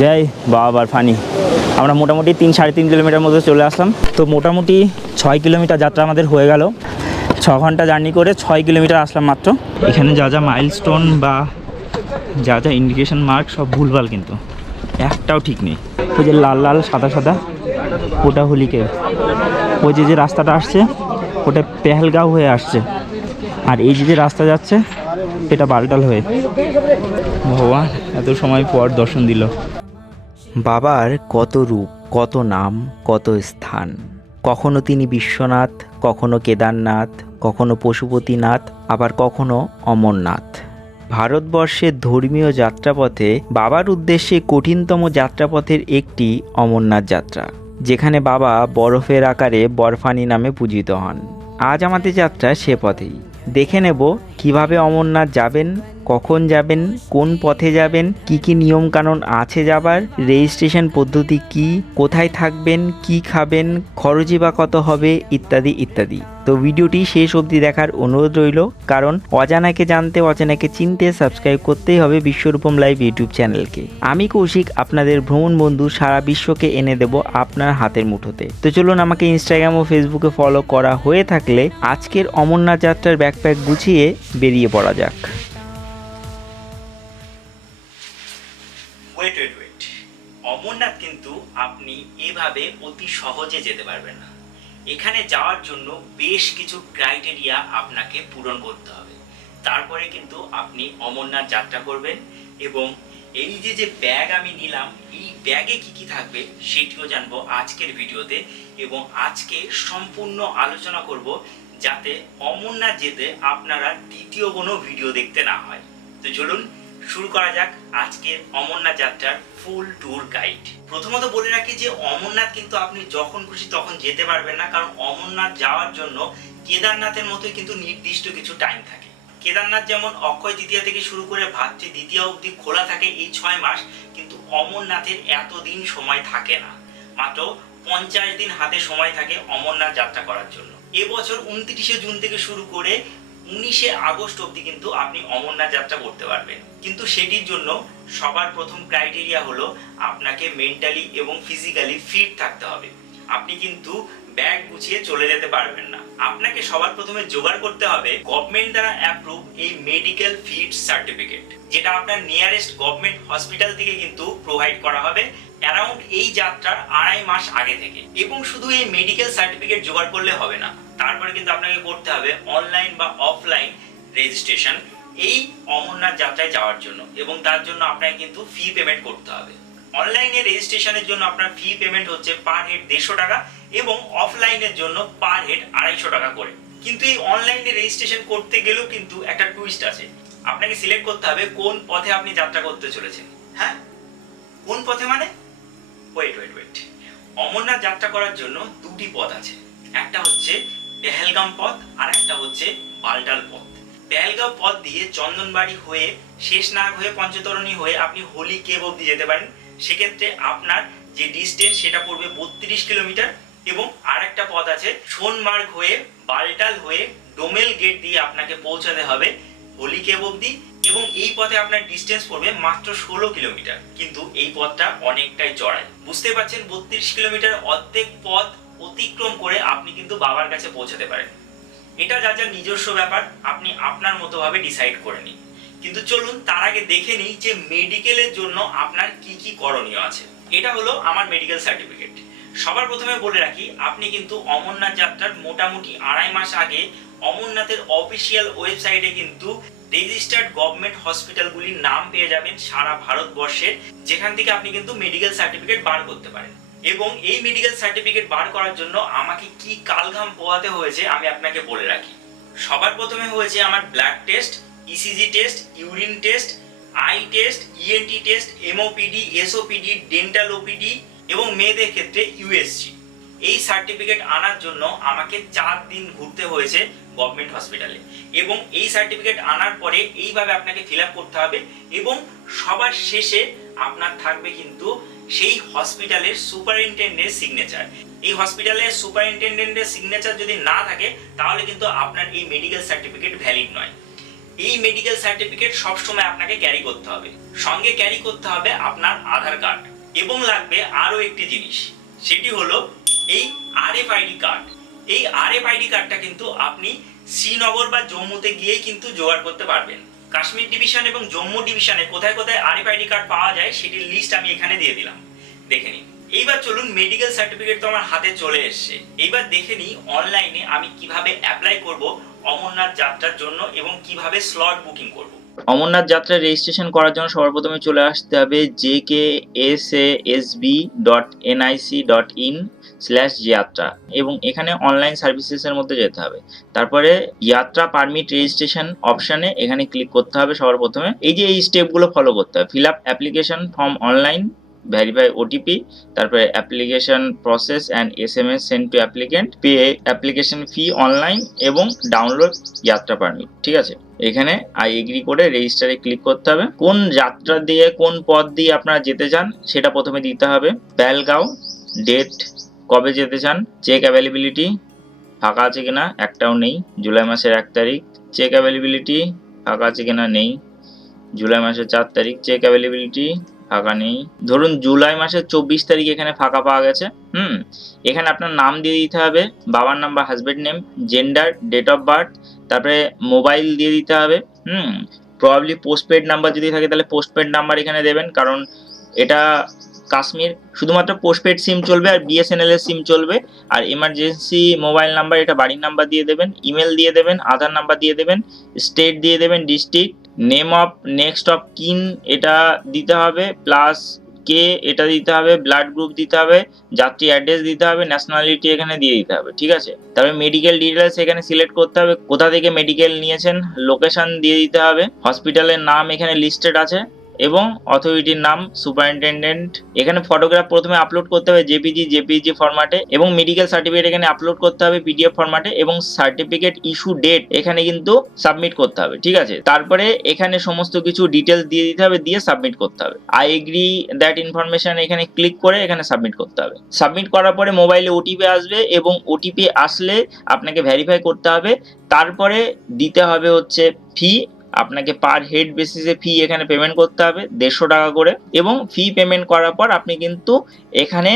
জয় বাবার ফানি। আমরা মোটামুটি 3-3.5 কিলোমিটার মধ্যে চলে আসলাম। তো মোটামুটি 6 কিলোমিটার যাত্রা আমাদের হয়ে গেল। 6 ঘন্টা জার্নি করে 6 কিলোমিটার আসলাম মাত্র। এখানে যা যা মাইলস্টোন বা যা যা ইন্ডিকেশন মার্ক সব ভুলভাল, কিন্তু একটাও ঠিক নেই। ওই যে লাল লাল সাদা সাদা ওটা হোলিকে, ওই যে রাস্তাটা আসছে ওটা পেহেলগাঁও হয়ে আসছে, আর এই যে রাস্তা যাচ্ছে এটা বালটাল হয়ে। ভগবান এত সময় পর দর্শন দিল। বাবার কত রূপ, কত নাম, কত স্থান। কখনো তিনি বিশ্বনাথ, কখনো কেদারনাথ, কখনো পশুপতিনাথ, আবার কখনো অমরনাথ। ভারতবর্ষের ধর্মীয় যাত্রাপথে বাবার উদ্দেশ্যে কঠিনতম যাত্রাপথের একটি অমরনাথ যাত্রা, যেখানে বাবা বরফের আকারে বরফানি নামে পূজিত হন। আজ আমাদের যাত্রা সে পথেই। দেখে নেব কিভাবে অমরনাথ যাবেন, কখন যাবেন, কোন পথে যাবেন, কি কি নিয়ম কানুন আছে যাবার, রেজিস্ট্রেশন পদ্ধতি কি, কোথায় থাকবেন, কি খাবেন, খরচই বা কত হবে, ইত্যাদি ইত্যাদি। তো ভিডিওটি শেষ অবধি দেখার অনুরোধ রইল, কারণ অজানাকে জানতে, অজানাকে চিনতে সাবস্ক্রাইব করতেই হবে বিশ্বরূপম লাইভ ইউটিউব চ্যানেলকে। আমি কৌশিক, আপনাদের ভ্রমণ বন্ধু, সারা বিশ্বকে এনে দেব আপনার হাতের মুঠোতে। তো চলুন, আমাকে ইনস্টাগ্রাম ও ফেসবুকে ফলো করা হয়ে থাকলে আজকের অমরনাথ যাত্রার ব্যাকপ্যাক গুছিয়ে বেরিয়ে পড়া যাক। ওয়েট ওয়েট ওয়েট, অমরনাথ কিন্তু আপনি এভাবে অতি সহজে যেতে পারবেন না। এখানে যাওয়ার জন্য বেশ কিছু ক্রাইটেরিয়া আপনাকে পূরণ করতে হবে, তারপরে কিন্তু আপনি অমরনাথ যাত্রা করবেন। এবং এই যে ব্যাগ আমি নিলাম, এই ব্যাগে কি কি থাকবে সেটিও জানবো আজকের ভিডিওতে। এবং আজকে সম্পূর্ণ আলোচনা করব যাতে অমরনাথ যেতে আপনারা দ্বিতীয় কোনো ভিডিও দেখতে না হয়। তো চলুন শুরু করা যাক আজকের অমরনাথ যাত্রার ফুল ট্যুর গাইড। প্রথমত বলে রাখি যে অমরনাথ কিন্তু আপনি যখন খুশি তখন যেতে পারবেন না, কারণ অমরনাথ যাওয়ার জন্য কেদারনাথের মতোই কিন্তু নির্দিষ্ট কিছু টাইম থাকে। কেদারনাথ যেমন অক্ষয় তৃতীয়া থেকে শুরু করে ভাতৃ দ্বিতীয়া অবধি খোলা থাকে এই 6 মাস, কিন্তু অমরনাথের এতদিন সময় থাকে না। মাত্র 50 দিন হাতে সময় থাকে অমরনাথ যাত্রা করার জন্য। এবছর 29শে জুন থেকে শুরু করে 19শে আগস্ট অবধি কিন্তু আপনি অমরনাথ যাত্রা করতে পারবেন। কিন্তু সেটির জন্য সবার প্রথম ক্রাইটেরিয়া হলো আপনাকে মেন্টালি এবং ফিজিক্যালি ফিট থাকতে হবে। আপনি কিন্তু ব্যাগ গুছিয়ে চলে যেতে পারবেন না। আপনাকে সবার প্রথমে জোগাড় করতে হবে গভর্নমেন্ট দ্বারা অ্যাপ্রুভ এই মেডিকেল ফিট সার্টিফিকেট, যেটা আপনার নিয়ারেস্ট গভর্নমেন্ট হসপিটাল থেকে কিন্তু প্রোভাইড করা হবে অ্যারাউন্ড এই যাত্রার 2.5 মাস আগে থেকে। এবং শুধু এই মেডিকেল সার্টিফিকেট জোগাড় করলে হবে না, তারপরে কিন্তু আপনাকে করতে হবে অনলাইন বা অফলাইন রেজিস্ট্রেশন এই অমরনাথ যাত্রায় যাওয়ার জন্য, এবং তার জন্য আপনাকে কিন্তু ফি পেমেন্ট করতে হবে। অনলাইনে রেজিস্ট্রেশনের জন্য আপনার ফি পেমেন্ট হচ্ছে পার হেড 150 টাকা এবং অফলাইনের জন্য পার হেড 250 টাকা করে। কিন্তু এই অনলাইনে রেজিস্ট্রেশন করতে গেলেও কিন্তু একটা টুইস্ট আছে। আপনাকে সিলেক্ট করতে হবে কোন পথে আপনি যাত্রা করতে চলেছেন। হ্যাঁ, কোন পথে মানে? ওয়েট ওয়েট ওয়েট, অমরনাথ যাত্রা করার জন্য দুটি পথ আছে। একটা হচ্ছে পেহেলগাম পথ আর একটা হচ্ছে বালটাল পথ। পেহেলগাঁও পথ দিয়ে চন্দনবাড়ি হয়ে শেষনাগ হয়ে পঞ্চতরণী হয়ে আপনি হোলি কেভ অবধি যেতে পারেন। সেক্ষেত্রে আপনার যে ডিস্টেন্স সেটা পড়বে 32 কিলোমিটার। এবং আর একটা পথ আছে সোনমার্গ হয়ে বালটাল হয়ে ডোমেল গেট দিয়ে আপনাকে পৌঁছাতে হবে হোলি কেভ অবধি, এবং এই পথে আপনার ডিস্টেন্স পড়বে মাত্র 16 কিলোমিটার। কিন্তু এই পথটা অনেকটাই চড়াই, বুঝতে পারছেন। 32 কিলোমিটার অর্ধেক পথ অতিক্রম করে আপনি কিন্তু বাবার কাছে পৌঁছাতে পারেন। এটা যা যা নিজস্ব ব্যাপার, আপনি আপনার মতো ভাবে ডিসাইড করে নিন। কিন্তু চলুন তার আগে দেখে নিই যে মেডিকেলের জন্য আপনার কি কি করণীয় আছে। এটা হলো আমার মেডিকেল সার্টিফিকেট। সবার প্রথমে বলে রাখি, আপনি কিন্তু অমরনাথ যাত্রার মোটামুটি 2.5 মাস আগে অমরনাথের অফিসিয়াল ওয়েবসাইটে কিন্তু রেজিস্টার্ড গভর্নমেন্ট হসপিটালগুলির নাম পেয়ে যাবেন সারা ভারতবর্ষের, যেখান থেকে আপনি কিন্তু মেডিকেল সার্টিফিকেট বার করতে পারেন। এবং এই মেডিকেল সার্টিফিকেট বার করার জন্য আমাকে কি কালঘাম পোহাতে হয়েছে আমি আপনাকে বলে রাখি। সবার প্রথমে হয়েছে আমার blood test, ECG test, urine test, eye test, ENT test, MOPD, SOPD, dental OPD এবং মেয়েদের ক্ষেত্রে ইউএসজি। এই সার্টিফিকেট আনার জন্য আমাকে 4 দিন ঘুরতে হয়েছে গভর্নমেন্ট হসপিটালে। এবং এই সার্টিফিকেট আনার পরে এইভাবে আপনাকে ফিল আপ করতে হবে। এবং সবার শেষে আপনার থাকবে কিন্তু সেই হসপিটালের সুপারিনটেন্ডেন্টের সিগনেচার। এই হসপিটালের সুপারিনটেন্ডেন্টের সিগনেচার যদি না থাকে তাহলে কিন্তু আপনার এই মেডিকেল সার্টিফিকেট ভ্যালিড নয়। এই মেডিকেল সার্টিফিকেট সবসময় আপনাকে ক্যারি করতে হবে। সঙ্গে ক্যারি করতে হবে আপনার আধার কার্ড। এবং লাগবে আরও একটি জিনিস, সেটি হলো এই RFID কার্ড। এই RFID কার্ডটা কিন্তু আপনি শ্রীনগর বা জম্মুতে গিয়েই কিন্তু জোগাড় করতে পারবেন। কাশ্মীর ডিভিশন এবং জম্মু ডিভিশনে কোথায় কোথায় RFID কার্ড পাওয়া যায় সেটির লিস্ট আমি এখানে দিয়ে দিলাম, দেখে নিন। এইবার চলুন, মেডিকেল সার্টিফিকেট তো আমার হাতে চলে এসছে। এইবার দেখে নিই অনলাইনে আমি কিভাবে অ্যাপ্লাই করব অমরনাথ যাত্রার জন্য এবং কিভাবে স্লট বুকিং করব। অমরনাথ যাত্রা রেজিস্ট্রেশন করার জন্য সবার প্রথমে চলে আসতে হবে jksasb.nic.in/যাত্রা এবং এখানে অনলাইন সার্ভিসেসের মধ্যে যেতে হবে। তারপরে যাত্রা পারমিট রেজিস্ট্রেশন অপশানে এখানে ক্লিক করতে হবে সবার প্রথমে। এই যে এই স্টেপগুলো ফলো করতে হবে: fill up application form online, verify OTP, তারপরে application process and SMS send to applicant, pay application fee online এবং ডাউনলোড যাত্রা পারমিট। ঠিক আছে, এখানে আই এগ্রি করে রেজিস্টারে ক্লিক করতে হবে। কোন যাত্রা দিয়ে কোন পথ দিয়ে আপনারা যেতে চান সেটা প্রথমে দিতে হবে। পেহেলগাঁও, ডেট কবে যেতে চান, চেক অ্যাভেলেবিলিটি ফাঁকা আছে কিনা, একটাও নেই। জুলাই মাসের 1 তারিখ, চেক অ্যাভেলেবিলিটি ফাঁকা আছে কিনা, নেই। জুলাই মাসের 4 তারিখ, চেক অ্যাভেলেবিলিটি ফাঁকা নেই। ধরুন জুলাই মাসের 24 তারিখ এখানে ফাঁকা পাওয়া গেছে। এখানে আপনার নাম দিয়ে দিতে হবে, বাবার নাম বা husband name, gender, date of birth, তারপরে মোবাইল দিয়ে দিতে হবে। প্রবাবলি পোস্টপেড নাম্বার যদি থাকে তাহলে পোস্টপেড নাম্বার এখানে দেবেন, কারণ এটা কাশ্মীর শুধুমাত্র পোস্টপেড সিম চলবে আর BSNL এর সিম চলবে। আর এমার্জেন্সি মোবাইল নাম্বার এটা বাড়ির নাম্বার দিয়ে দেবেন, ইমেল দিয়ে দেবেন, আধার নাম্বার দিয়ে দেবেন, স্টেট দিয়ে দেবেন, district, name of next of কিন এটা দিতে হবে, প্লাস কে এটা দিতে হবে, ব্লাড গ্রুপ দিতে হবে, যাত্রী অ্যাড্রেস দিতে হবে, ন্যাশনালিটি এখানে দিয়ে দিতে হবে। ঠিক আছে, তারপরে মেডিকেল ডিটেলস এখানে সিলেক্ট করতে হবে, কোথা থেকে মেডিকেল নিয়েছেন, লোকেশন দিয়ে দিতে হবে, হসপিটালের নাম এখানে লিস্টেড আছে এবং অথরিটির নাম সুপারিনটেনডেন্ট। এখানে ফটোগ্রাফ প্রথমে আপলোড করতে হবে জেপিজি ফরম্যাটে এবং মেডিকেল সার্টিফিকেট এখানে আপলোড করতে হবে PDF ফরম্যাটে এবং সার্টিফিকেট ইস্যু ডেট এখানে কিন্তু সাবমিট করতে হবে। ঠিক আছে, তারপরে এখানে সমস্ত কিছু ডিটেলস দিয়ে দিতে হবে, দিয়ে সাবমিট করতে হবে। আই এগ্রি দ্যাট ইনফরমেশন এখানে ক্লিক করে এখানে সাবমিট করতে হবে। সাবমিট করার পরে মোবাইলে OTP আসবে এবং OTP আসলে আপনাকে ভেরিফাই করতে হবে। তারপরে দিতে হবে হচ্ছে ফি, আপনাকে পার হেড বেসিসে ফি এখানে পেমেন্ট করতে হবে 150 টাকা করে এবং ফি পেমেন্ট করার পর আপনি কিন্তু এখানে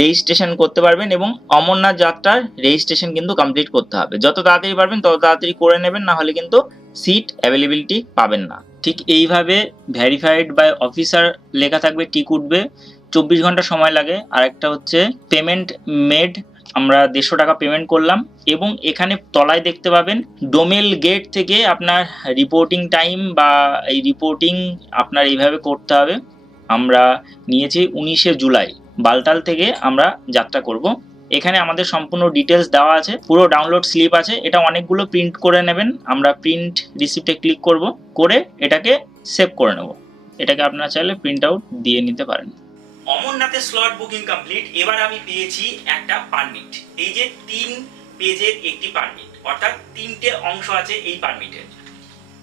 রেজিস্ট্রেশন করতে পারবেন এবং অমরনাথ যাত্রার রেজিস্ট্রেশন কিন্তু কমপ্লিট করতে হবে। যত তাড়াতাড়ি পারবেন তত তাড়াতাড়ি করে নেবেন, না হলে কিন্তু সিট অ্যাভেলেবিলিটি পাবেন না। ঠিক এইভাবে ভেরিফাইড বাই অফিসার লেখা থাকবে, টিক উঠবে, 24 ঘন্টা সময় লাগে। আর একটা হচ্ছে পেমেন্ট মেড, আমরা 150 টাকা পেমেন্ট করলাম এবং এখানে তলায় দেখতে পাবেন ডোমেল গেট থেকে আপনার রিপোর্টিং টাইম বা এই রিপোর্টিং আপনার এইভাবে করতে হবে। আমরা নিয়েছি 19শে জুলাই, বালতাল থেকে আমরা যাত্রা করব। এখানে আমাদের সম্পূর্ণ ডিটেলস দেওয়া আছে, পুরো ডাউনলোড স্লিপ আছে, এটা অনেকগুলো প্রিন্ট করে নেবেন। আমরা প্রিন্ট রিসিপ্টে ক্লিক করব, করে এটাকে সেভ করে নেব। এটাকে আপনারা চাইলে প্রিন্ট আউট দিয়ে নিতে পারেন। অমরনাথের স্লট বুকিং কমপ্লিট। এবার আমি পেয়েছি একটা পারমিট, এই যে 3 পেজের একটি পারমিট, অর্থাৎ 3টে অংশ আছে এই পারমিটের।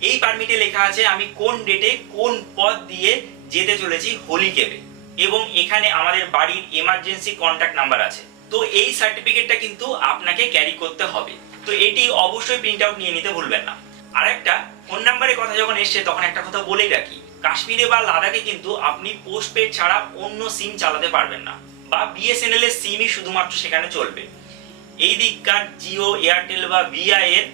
এই পারমিটে লেখা আছে আমি কোন ডেটে কোন পথ দিয়ে যেতে চলেছি হোলিকেবে, এবং এখানে আমাদের বাড়ির এমার্জেন্সি কন্ট্যাক্ট নাম্বার আছে। তো এই সার্টিফিকেটটা কিন্তু আপনাকে ক্যারি করতে হবে, তো এটি অবশ্যই প্রিন্ট আউট নিয়ে নিতে ভুলবেন না। আর একটা ফোন নাম্বারের কথা যখন এসছে তখন একটা কথা বলেই রাখি, কাশ্মীরে বা লাদাখে কিন্তু আপনি পোস্টপেড ছাড়া অন্য সিম চালাতে পারবেন না, বা BSNL এর সিমই শুধুমাত্র সেখানে চলবে। এই দিককার জিও, এয়ারটেল বা VI এর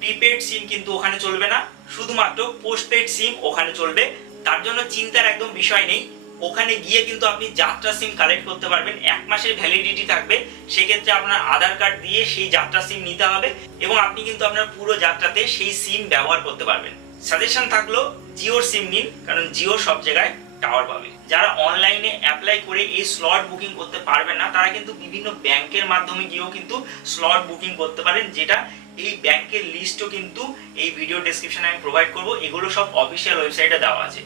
প্রিপেড সিম কিন্তু ওখানে চলবে না, শুধুমাত্র পোস্টপেড সিম ওখানে চলবে। তার জন্য চিন্তার একদম বিষয় নেই, ওখানে গিয়ে কিন্তু আপনি যাত্রা সিম কালেক্ট করতে পারবেন। 1 মাসের ভ্যালিডিটি থাকবে, সেক্ষেত্রে আপনার আধার কার্ড দিয়ে সেই যাত্রা সিম নিতে হবে এবং আপনি কিন্তু আপনার পুরো যাত্রাতে সেই সিম ব্যবহার করতে পারবেন। সাজেশন থাকলো জিওর সিম নিন, কারণ জিও সব জায়গায় টাওয়ার পাবে। যারা অনলাইনে অ্যাপ্লাই করে এই স্লট বুকিং করতে পারবেন না তারা কিন্তু বিভিন্ন ব্যাংকের মাধ্যমে গিয়েও কিন্তু স্লট বুকিং করতে পারেন, যেটা এই ব্যাংকের লিস্টও কিন্তু এই ভিডিও ডেসক্রিপশনে আমি প্রোভাইড করব। এগুলো সব অফিসিয়াল ওয়েবসাইটে দেওয়া আছে।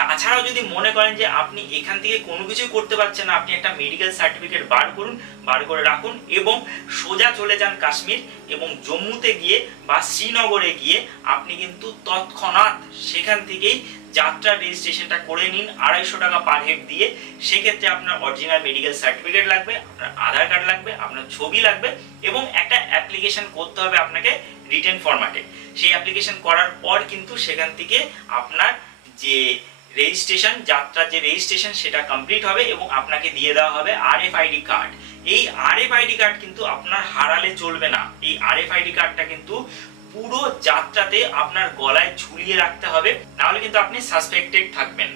তাছাড়াও যদি মনে করেন যে আপনি এখান থেকে কোনো কিছু করতে পারছেন না, আপনি একটা মেডিকেল সার্টিফিকেট বার করুন, বার করে রাখুন এবং সোজা চলে যান কাশ্মীর এবং জম্মুতে গিয়ে বা শ্রীনগরে গিয়ে আপনি কিন্তু তৎক্ষণাৎ সেখান থেকেই যাত্রা রেজিস্ট্রেশনটা করে নিন 250 টাকা পার হেড দিয়ে। সেক্ষেত্রে আপনার অরিজিনাল মেডিকেল সার্টিফিকেট লাগবে, আপনার আধার কার্ড লাগবে, আপনার ছবি লাগবে এবং একটা অ্যাপ্লিকেশন করতে হবে আপনাকে রিটেন ফরম্যাটে। সেই অ্যাপ্লিকেশন করার পর কিন্তু সেখান থেকে আপনার যে রেজিস্ট্রেশন, যাত্রার যে রেজিস্ট্রেশন সেটা কমপ্লিট হবে এবং আপনাকে দিয়ে দেওয়া হবে আরএফআইডি কার্ড। এই আরএফআইডি কার্ড কিন্তু আপনার হারালে চলবে না। এই আরএফআইডি কার্ডটা কিন্তু পুরো যাত্রাতে আপনার গলায় ঝুলিয়ে রাখতে হবে, নাহলে কিন্তু আপনি সাসপেক্টেড থাকবেন।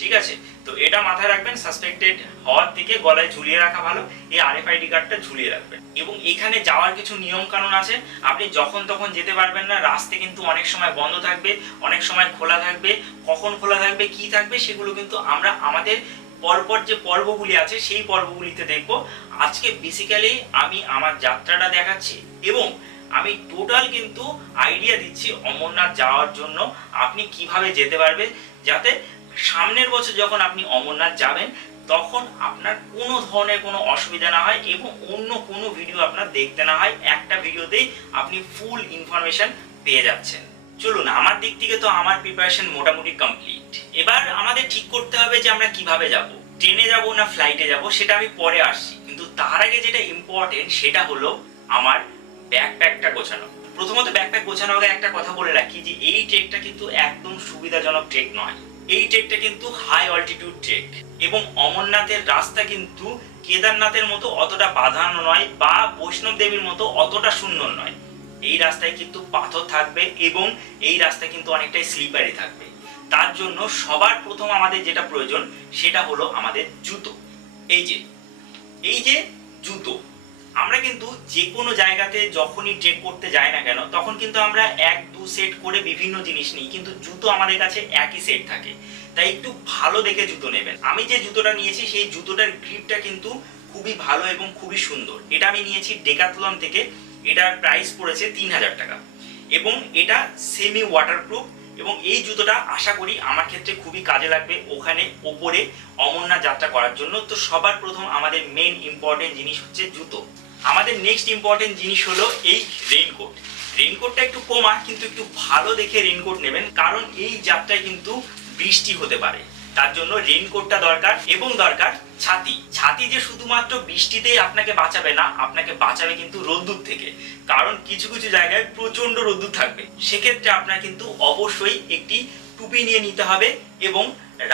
ঠিক আছে, তো এটা মাথায় রাখবেন, সাসপেক্টেড হওয়ার থেকে গলায় ঝুলিয়ে রাখা ভালো। এই আরএফআইডি কার্ডটা ঝুলিয়ে রাখবেন। এবং এখানে যাওয়ার কিছু নিয়ম কানুন আছে, আপনি যখন তখন যেতে পারবেন না। রাস্তা কিন্তু অনেক সময় বন্ধ থাকবে, অনেক সময় খোলা থাকবে। কখন খোলা থাকবে, কি থাকবে, সেগুলো কিন্তু আমরা আমাদের পরপর যে পর্বগুলি আছে সেই পর্বগুলিতে দেখব। আজকে বেসিক্যালি আমি আমার যাত্রাটা দেখাচ্ছি এবং আমি টোটাল কিন্তু আইডিয়া দিচ্ছি অমরনাথ যাওয়ার জন্য আপনি কিভাবে যেতে পারবে, যাতে সামনের বছর যখন আপনি অমরনাথ যাবেন তখন আপনার কোনো ধরনের কোনো অসুবিধা না হয় এবং অন্য কোনো ভিডিও আপনার দেখতে না হয়। একটা ভিডিওতেই আপনি ফুল ইনফরমেশন পেয়ে যাচ্ছেন। চলুন, আমার দিক থেকে তো আমার প্রিপারেশন মোটামুটি কমপ্লিট। এবার আমাদের ঠিক করতে হবে যে আমরা কিভাবে যাব, ট্রেনে যাব না ফ্লাইটে যাব, সেটা আমি পরে আসছি। কিন্তু তার আগে যেটা ইম্পর্টেন্ট সেটা হলো আমার ব্যাকপ্যাকটা গোছানো। প্রথমত ব্যাকপ্যাক গোছানোর আগে একটা কথা বলে রাখি যে এই ট্রেকটা কিন্তু একদম সুবিধাজনক ট্রেক নয়। এই ট্রেকটা কিন্তু হাই অল্টিটিউড ট্রেক এবং অমরনাথের রাস্তা কিন্তু কেদারনাথের মতো অতটা বাঁধানো নয় বা বৈষ্ণব দেবীর মতো অতটা সুন্দর নয়। এই রাস্তায় কিন্তু পাথর থাকবে এবং এই রাস্তায় কিন্তু অনেকটাই স্লিপারি থাকবে। তার জন্য সবার প্রথম আমাদের যেটা প্রয়োজন সেটা হলো আমাদের জুতো। এই যে জুতো, আমরা কিন্তু যে কোনো জায়গাতে যখনই ট্রেক করতে যাই না কেন তখন কিন্তু আমরা 1-2 সেট করে বিভিন্ন জিনিস নিই, কিন্তু জুতো আমাদের কাছে একই সেট থাকে। তাই একটু ভালো দেখে জুতো নেবেন। আমি যে জুতোটা নিয়েছি সেই জুতোটার গ্রিপটা কিন্তু খুবই ভালো এবং খুবই সুন্দর। এটা আমি নিয়েছি ডেকাথলন থেকে। এটার প্রাইস পড়েছে 3000 টাকা এবং এটা সেমি ওয়াটারপ্রুফ এবং এই জুতোটা আশা করি আমার ক্ষেত্রে খুবই কাজে লাগবে ওখানে ওপরে অমরনাথ যাত্রা করার জন্য। তো সবার প্রথম আমাদের মেন ইম্পর্টেন্ট জিনিস হচ্ছে জুতো। আমাদের নেক্সট ইম্পর্টেন্ট জিনিস হলো এই রেইনকোট। রেইনকোটটা একটু কমা, কিন্তু একটু ভালো দেখে রেইনকোট নেবেন, কারণ এই যাত্রায় কিন্তু বৃষ্টি হতে পারে। তার জন্য রেইনকোটটা দরকার এবং দরকার ছাতি। ছাতি যে শুধুমাত্র বৃষ্টিতেই আপনাকে বাঁচাবে না, আপনাকে বাঁচাবে কিন্তু রোদ্দুর থেকে, কারণ কিছু কিছু জায়গায় প্রচন্ড রোদ্দুর থাকবে। সেক্ষেত্রে আপনার কিন্তু অবশ্যই একটি টুপি নিয়ে নিতে হবে এবং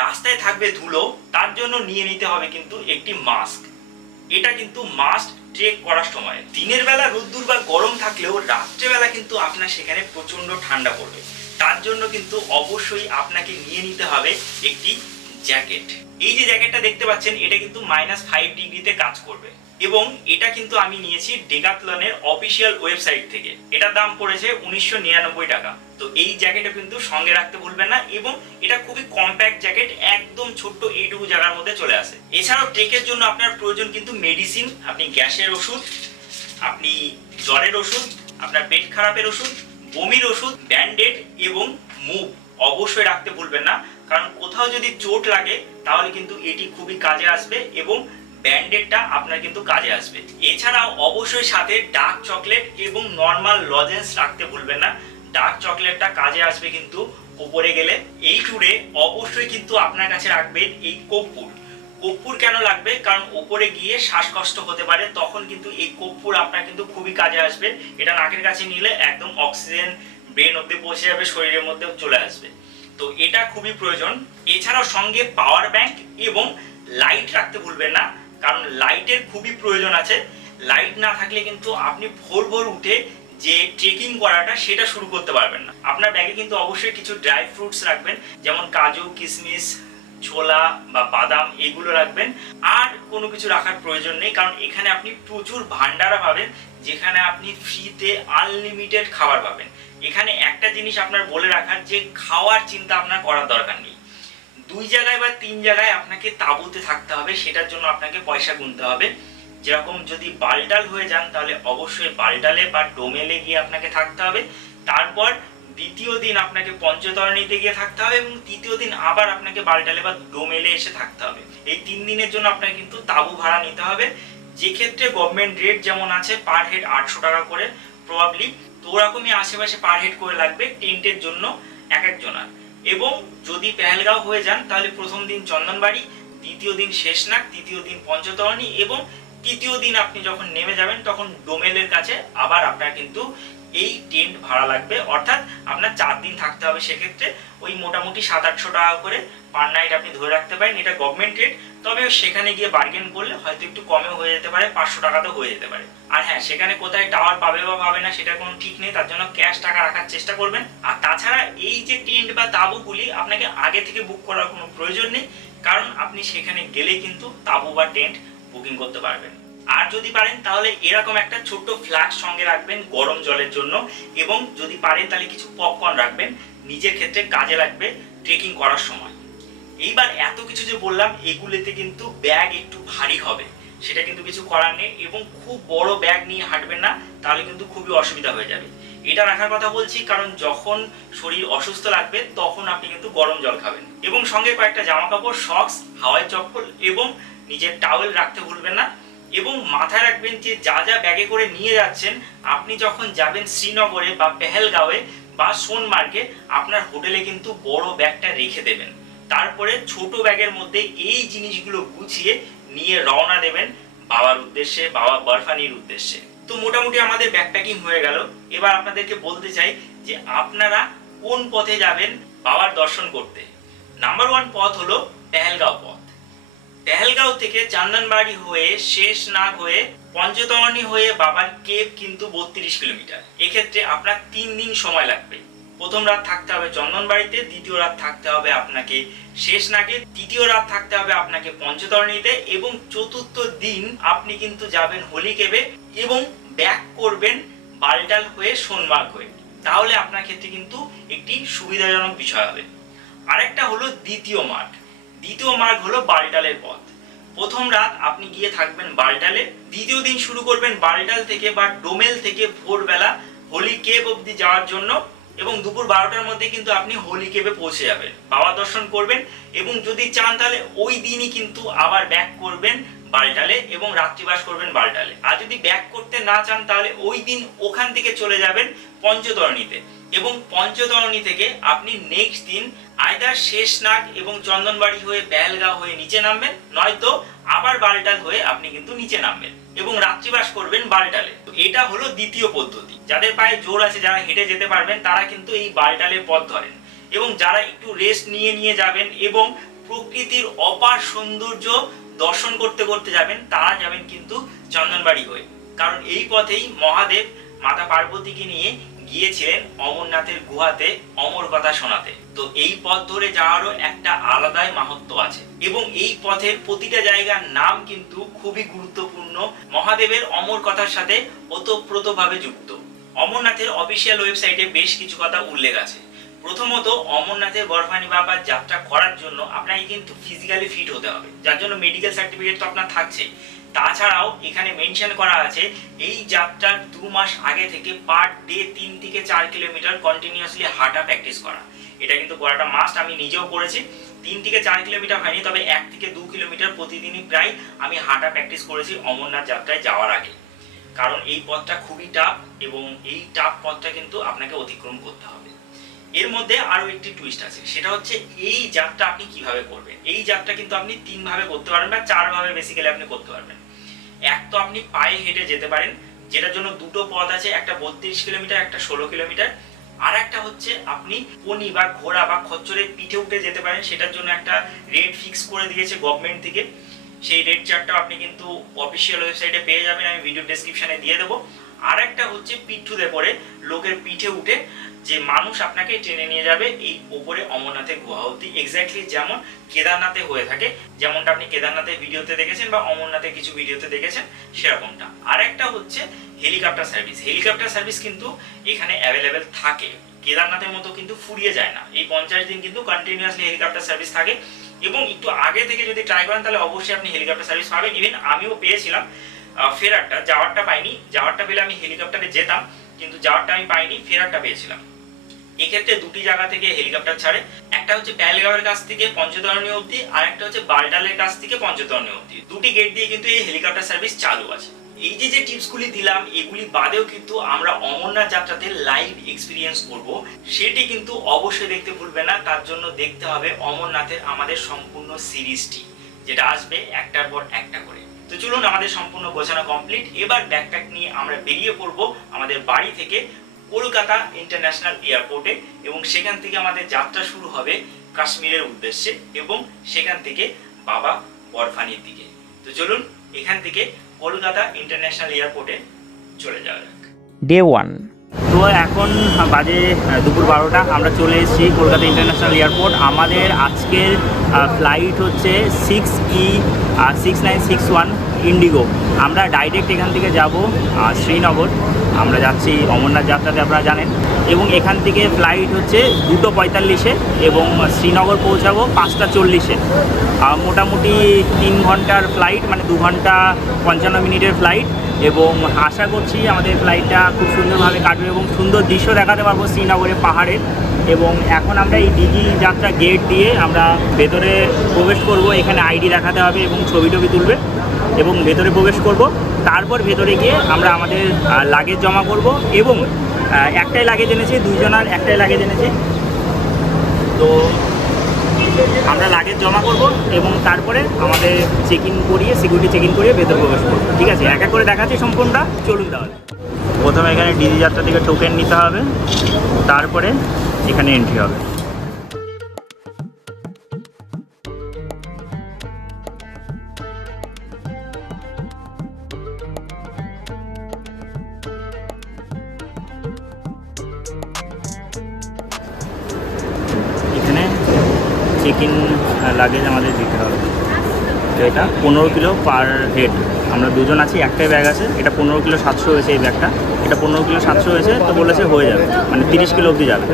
রাস্তায় থাকবে ধুলো, তার জন্য নিয়ে নিতে হবে কিন্তু একটি মাস্ক। এটা কিন্তু মাস্ট ট্রেক করার সময়। দিনের বেলা রোদ্দুর বা গরম থাকলেও রাত্রেবেলা কিন্তু আপনার সেখানে প্রচন্ড ঠান্ডা পড়বে। তার জন্য কিন্তু অবশ্যই আপনাকে নিয়ে নিতে হবে একটি জ্যাকেট। এই যে জ্যাকেটটা দেখতে পাচ্ছেন এটা কিন্তু -5 ডিগ্রিতে কাজ করবে এবং এটা কিন্তু আমি নিয়েছি ডেকাথলনের অফিসিয়াল ওয়েবসাইট থেকে। এটার দাম পড়েছে 1999 টাকা। তো এই জ্যাকেটটা কিন্তু সঙ্গে রাখতে ভুলবেন না এবং এটা খুবই কম্প্যাক্ট জ্যাকেট, একদম ছোট্ট এইটুকু জায়গার মধ্যে চলে আসে। এছাড়াও ট্রেকের জন্য আপনার প্রয়োজন কিন্তু মেডিসিন। আপনি গ্যাসের ওষুধ, আপনি জ্বরের ওষুধ, আপনার পেট খারাপের ওষুধ, বমির ওষুধ, ব্যান্ডেড এবং মুভ অবশ্যই রাখতে ভুলবেন না, কারণ কোথাও যদি চোট লাগে তাহলে কিন্তু এটি খুবই কাজে আসবে এবং ব্যান্ডেডটা আপনার কিন্তু কাজে আসবে। এছাড়াও অবশ্যই সাথে ডার্ক চকলেট এবং নর্মাল লজেন্স রাখতে ভুলবেন না। ডার্ক চকলেটটা কাজে আসবে কিন্তু উপরে গেলে। এই ট্যুরে অবশ্যই কিন্তু আপনার কাছে রাখবেন এই কর্পূর। কর্পূর কেন লাগবে? কারণ উপরে গিয়ে শ্বাসকষ্ট হতে পারে, তখন কিন্তু এই কর্পূর আপনার কিন্তু খুবই কাজে আসবে। এটা নাকের কাছে নিলে একদম অক্সিজেন ব্রেন অব্দি পৌঁছে যাবে, শরীরের মধ্যে চলে আসবে। তো এটা খুবই প্রয়োজন। এছাড়াও সঙ্গে পাওয়ার ব্যাংক এবং লাইট রাখতে ভুলবেন না, কারণ লাইটের খুবই প্রয়োজন আছে। লাইট না থাকলে কিন্তু আপনি ভোর ভোর উঠে যে ট্রেকিং করাটা সেটা শুরু করতে পারবেন না। আপনার ব্যাগে কিন্তু অবশ্যই কিছু ড্রাই ফ্রুটস রাখবেন, যেমন কাজু, কিশমিশ, ছোলা বা বাদাম, এগুলো রাখবেন। আর কোনো কিছু রাখার প্রয়োজন নেই, কারণ এখানে আপনি প্রচুর ভান্ডারা পাবেন, যেখানে আপনি ফ্রিতে আনলিমিটেড খাবার পাবেন। এখানে একটা জিনিস আপনার বলে রাখার, যে খাওয়ার চিন্তা আপনার করার দরকার নেই। 2 জায়গায় বা 3 জায়গায় আপনাকে তাঁবুতে থাকতে হবে, সেটার জন্য আপনাকে পয়সা গুনতে হবে। যেরকম যদি বালটাল হয়ে যান তাহলে অবশ্যই বালটালে বা ডোমেলে গিয়ে আপনাকে থাকতে হবে। তারপর দ্বিতীয় দিন আপনাকে পঞ্চতরণীতে গিয়ে থাকতে হবে এবং তৃতীয় দিন আবার আপনাকে বালটালে বা ডোমেলে এসে থাকতে হবে। এই 3 দিনের জন্য আপনাকে কিন্তু তাঁবু ভাড়া নিতে হবে, যে ক্ষেত্রে গভর্নমেন্ট রেট যেমন আছে পার হেড 800 টাকা করে প্রবাবলি, তো ওরকমই আশেপাশে পার হেড করে লাগবে টেন্টের জন্য এক একজনার। এবং যদি পেহেলগাঁও হয়ে যান তাহলে প্রথম দিন চন্দনবাড়ি, দ্বিতীয় দিন শেষনাগ, তৃতীয় দিন পঞ্চতরণী এবং তৃতীয় দিন আপনি যখন নেমে যাবেন তখন ডোমেলের কাছে আবার আপনার কিন্তু এই টেন্ট ভাড়া লাগবে। অর্থাৎ আপনার 4 দিন থাকতে হবে, সেক্ষেত্রে ওই মোটামুটি 700-800 টাকা করে পার নাইট আপনি ধরে রাখতে পারেন, এটা গভর্নমেন্ট রেট। তবে সেখানে গিয়ে বার্গেন করলে হয়তো একটু কমেও হয়ে যেতে পারে, 500 টাকাতেও হয়ে যেতে পারে। আর হ্যাঁ, সেখানে কোথায় টাওয়ার পাবে বা পাবে না সেটা কোনো ঠিক নেই, তার জন্য ক্যাশ টাকা রাখার চেষ্টা করবেন। আর তাছাড়া এই যে টেন্ট বা তাঁবুগুলি আপনাকে আগে থেকে বুক করার কোনো প্রয়োজন নেই, কারণ আপনি সেখানে গেলে কিন্তু তাঁবু বা টেন্ট বুকিং করতে পারবেন। আর যদি পারেন তাহলে এরকম একটা ছোট্ট ফ্লাস্ক সঙ্গে রাখবেন গরম জলের জন্য, এবং যদি পারেন তাহলে কিছু পপকর্ন রাখবেন, নিজের ক্ষেত্রে কাজে লাগবে ট্রেকিং করার সময়। এইবার এত কিছু যে বললাম, এগুলিতে কিন্তু ব্যাগ একটু ভারী হবে, সেটা কিন্তু কিছু করার নেই, এবং খুব বড় ব্যাগ নিয়ে হাঁটবেন না, তাহলে কিন্তু খুবই অসুবিধা হয়ে যাবে। এটা রাখার কথা বলছি কারণ যখন শরীর অসুস্থ লাগবে তখন আপনি কিন্তু গরম জল খাবেন। এবং সঙ্গে কয়েকটা জামা কাপড়, সক্স, হাওয়াই চপ্পল এবং নিজের টাওয়েল রাখতে ভুলবেন না। এবং মাথায় রাখবেন যে যা যা ব্যাগে করে নিয়ে যাচ্ছেন, আপনি যখন যাবেন শ্রীনগরে বা পেহেলগাঁওয়ে বা সোনমার্গে, আপনার হোটেলে কিন্তু বড় ব্যাগটা রেখে দেবেন। তারপরে ছোট ব্যাগের মধ্যে এই জিনিসগুলো গুছিয়ে নিয়ে রওনা দেবেন বাবার উদ্দেশ্যে, বাবা বরফানির উদ্দেশ্যে। তো মোটামুটি আমাদের ব্যাকপ্যাকিং হয়ে গেল। এবার আপনাদেরকে বলতে চাই যে আপনারা কোন পথে যাবেন বাবার দর্শন করতে। নাম্বার 1 পথ হলো পেহেলগাঁও পথ। পেহেলগাঁও থেকে চন্দনবাড়ি হয়ে, শেষনাগ হয়ে, পঞ্চতরণী হয়ে বাবার কেভ কিন্তু 32 কিলোমিটার। এক্ষেত্রে আপনার 3 দিন সময় লাগবে। প্রথম রাত থাকতে হবে চন্দনবাড়িতে, দ্বিতীয় রাত থাকতে হবে আপনাকে শেষনাগে, তৃতীয় রাত থাকতে হবে আপনাকে পঞ্চতরণীতে, এবং চতুর্থ দিন আপনি কিন্তু যাবেন হোলি কেভে এবং ব্যাক করবেন বালটাল হয়ে সোনমার্গ হয়ে। তাহলে আপনার ক্ষেত্রে কিন্তু একটি সুবিধাজনক বিষয় হবে। আরেকটা হলো দ্বিতীয় মার্গ। দ্বিতীয় মার্গ হলো বালটালের পথ। প্রথম রাত আপনি গিয়ে থাকবেন বালটালে, দ্বিতীয় দিন শুরু করবেন বালটাল থেকে বা ডোমেল থেকে ভোরবেলা হোলি কেভ অবধি যাওয়ার জন্য, এবং দুপুর 12টার মধ্যে কিন্তু আপনি হোলি কেভে পৌঁছে যাবেন, বাবা দর্শন করবেন, এবং যদি চান তাহলে ওই দিনই কিন্তু আবার ব্যাক করবেন বালটালে এবং রাত্রিবাস করবেন বালটালে। আর যদি ব্যাক করতে না চান তাহলে ওই দিন ওখান থেকে চলে যাবেন পঞ্চতরণীতে, এবং পঞ্চতরণী থেকে আপনি নেক্সট দিন আইদার শেষনাগ এবং চন্দনবাড়ি হয়ে পেহেলগাঁও হয়ে নিচে নামবেন, নয়তো আবার বালটাল হয়ে আপনি কিন্তু নিচে নামবেন এবং রাত্রিবাস করবেন বালটালে। তো এটা হলো দ্বিতীয় পদ্ধতি। যাদের পায়ে জোর আছে, যারা হেঁটে যেতে পারবেন, তারা কিন্তু এই বালটালের পথ ধরেন, এবং যারা একটু রেস্ট নিয়ে যাবেন এবং প্রকৃতির অপার সৌন্দর্য দর্শন করতে করতে যাবেন, তারা যাবেন কিন্তু চন্দনবাড়ি হয়ে। কারণ এই পথেই মহাদেব মাতা পার্বতীকে নিয়ে গিয়েছিলেন অমরনাথের গুহাতে অমর কথা শোনাতে। তো এই পথ ধরে যাওয়ারও একটা আলাদাই মাহাত্ম্য আছে, এবং এই পথের প্রতিটা জায়গার নাম কিন্তু খুবই গুরুত্বপূর্ণ, মহাদেবের অমর কথার সাথে ওতপ্রোতভাবে যুক্ত। অমরনাথের অফিসিয়াল ওয়েবসাইটে বেশ কিছু কথা উল্লেখ আছে। প্রথমত, অমরনাথের বরফানি বাবার যাত্রা করার জন্য আপনাকে কিন্তু ফিজিক্যালি ফিট হতে হবে, যার জন্য মেডিকেল সার্টিফিকেট তো আপনার থাকছেই। তাছাড়াও এখানে মেনশন করা আছে এই যাত্রার 2 মাস আগে থেকে পার ডে 3 থেকে 4 কিলোমিটার কন্টিনিউয়াসলি হাঁটা প্র্যাকটিস করা। এটা কিন্তু করাটা মাস্ট। আমি নিজেও করেছি। 3 থেকে 4 কিলোমিটার হয়নি, তবে 1 থেকে 2 কিলোমিটার প্রতিদিনই প্রায় আমি হাঁটা প্র্যাকটিস করেছি অমরনাথ যাত্রায় যাওয়ার আগে। কারণ এই পথটা খুবই টাফ, এবং এই টাফ পথটা কিন্তু আপনাকে অতিক্রম করতে হবে। এর মধ্যে আরো একটি টুইস্ট আছে, সেটা হচ্ছে এই যাত্রা আপনি কিভাবে করবেন। এই যাত্রা কিন্তু আপনি 3 ভাবে করতে পারবেন বা 4 ভাবে বেসিক্যালি আপনি করতে পারবেন। এক তো আপনি পায়ে হেঁটে যেতে পারেন, যেটার জন্য দুটো পথ আছে, একটা 32 কিলোমিটার, একটা 16 কিলোমিটার। আর একটা হচ্ছে আপনি পনি বা ঘোড়া বা খচ্চরের পিঠে উঠে যেতে পারেন, সেটার জন্য একটা রেট ফিক্স করে দিয়েছে গভর্নমেন্ট থেকে। সেই রেট চার্টটা আপনি কিন্তু অফিসিয়াল ওয়েবসাইটে পেয়ে যাবেন, আমি ভিডিও ডেসক্রিপশনে দিয়ে দেবো। আর একটা হচ্ছে পিঠুতে করে লোকের পিঠে উঠে যে মানুষ আপনাকে টেনে নিয়ে যাবে এই ওপরে অমরনাথের গুহা অবধি, এক্স্যাক্টলি যেমন কেদারনাথে হয়ে থাকে, যেমনটা আপনি কেদারনাথের ভিডিওতে দেখেছেন বা অমরনাথের কিছু ভিডিওতে দেখেছেন সেরকমটা। আর একটা হচ্ছে হেলিকপ্টার সার্ভিস। হেলিকপ্টার সার্ভিস কিন্তু এখানে অ্যাভেলেবেল থাকে, কেদারনাথের মতো কিন্তু ফুরিয়ে যায় না। এই 50 দিন কিন্তু কন্টিনিউয়াসলি হেলিকপ্টার সার্ভিস থাকে, এবং একটু আগে থেকে যদি ট্রাই করেন তাহলে অবশ্যই আপনি হেলিকপ্টার সার্ভিস পাবেন। ইভেন আমিও পেয়েছিলাম ফেরারটা, যাওয়ারটা পাইনি। যাওয়ারটা পেলে আমি হেলিকপ্টারে যেতাম, কিন্তু যাওয়ারটা আমি পাইনি, ফেরারটা পেয়েছিলাম। এক্ষেত্রে দুটি জায়গা থেকে হেলিকপ্টার ছাড়ে, একটা হচ্ছে পেহেলগাঁওয়ের কাছ থেকে পঞ্চতরণী অবধি, আর একটা হচ্ছে বালটালের কাছ থেকে পঞ্চতরণী অবধি। দুটি গেট দিয়ে কিন্তু এই হেলিকপ্টার সার্ভিস চালু আছে। এই যে টিপসগুলি দিলাম, এগুলি বাদেও কিন্তু আমরা অমরনাথ যাত্রাতে লাইভ এক্সপিরিয়েন্স করব, সেটি কিন্তু অবশ্যই দেখতে ভুলবেন না। তার জন্য দেখতে হবে অমরনাথের আমাদের সম্পূর্ণ সিরিজটি, যেটা আসবে একটার পর একটা করে। তো চলুন, আমাদের সম্পূর্ণ গোছানো কমপ্লিট। এবার ব্যাকপ্যাক নিয়ে আমরা বেরিয়ে পড়বো আমাদের বাড়ি থেকে কলকাতা ইন্টারন্যাশনাল এয়ারপোর্টে, এবং সেখান থেকে আমাদের যাত্রা শুরু হবে কাশ্মীরের উদ্দেশ্যে এবং সেখান থেকে বাবা বরফানির দিকে। তো চলুন এখান থেকে কলকাতা ইন্টারন্যাশনাল এয়ারপোর্টে চলে যাওয়া যাক। ডে 1। তো এখন বাজে দুপুর 12টা, আমরা চলে এসেছি কলকাতা ইন্টারন্যাশনাল এয়ারপোর্ট। আমাদের আজকের ফ্লাইট হচ্ছে 6E6961 ইন্ডিগো। আমরা ডাইরেক্ট এখান থেকে যাব শ্রীনগর। আমরা যাচ্ছি অমরনাথ যাত্রাতে, আপনারা জানেন। এবং এখান থেকে ফ্লাইট হচ্ছে 2:45-এ এবং শ্রীনগর পৌঁছাবো 5:40-এ। মোটামুটি 3 ঘন্টার ফ্লাইট, মানে 2 ঘন্টা 55 মিনিটের ফ্লাইট। এবং আশা করছি আমাদের ফ্লাইটটা খুব সুন্দরভাবে কাটবে এবং সুন্দর দৃশ্য দেখাতে পারবো শ্রীনগরের পাহাড়ের। এবং এখন আমরা এই দিঘি যাত্রা গেট দিয়ে আমরা ভেতরে প্রবেশ করব। এখানে আইডি দেখাতে হবে এবং ছবি তুলবে এবং ভেতরে প্রবেশ করব। তারপর ভেতরে গিয়ে আমরা আমাদের লাগেজ জমা করব এবং একটাই লাগেজ এনেছি, 2 জনের একটাই লাগেজ এনেছি। তো আমরা লাগেজ জমা করব এবং তারপরে আমাদের চেক ইন করিয়ে, সিকিউরিটি চেক ইন করিয়ে ভেতরে প্রবেশ করব। ঠিক আছে, এক এক করে দেখাচ্ছি সম্পূর্ণটা, চলুন তাহলে। প্রথমে এখানে ডিজি যাত্রা থেকে টোকেন নিতে হবে, তারপরে এখানে এন্ট্রি হবে। এখানে চেক ইন লাগেজ আমাদের দিতে হবে। তো এটা 15 কিলো পার হেড। আমরা 2 জন আছি, একটাই ব্যাগ আছে। এটা 15 কিলো 700 হয়েছে এই ব্যাগটা। এটা 15 কিলো 700 হয়েছে, তো বলেছে হয়ে যাবে, মানে 30 কিলো অবধি যাবে।